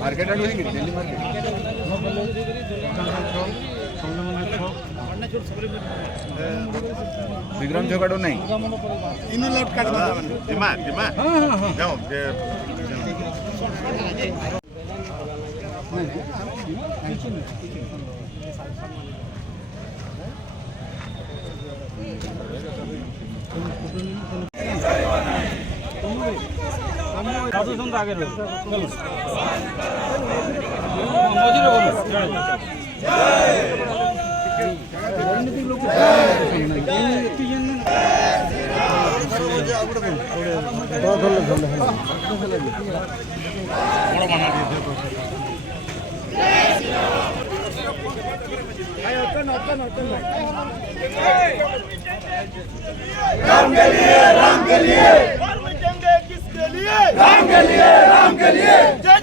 market Delhi market Vikram चौकाटो नहीं in left काट दिमा दिमा जाओ সাধু সন্ত আগে রয়েছে राम के लिए किसके लिए राम के लिए जय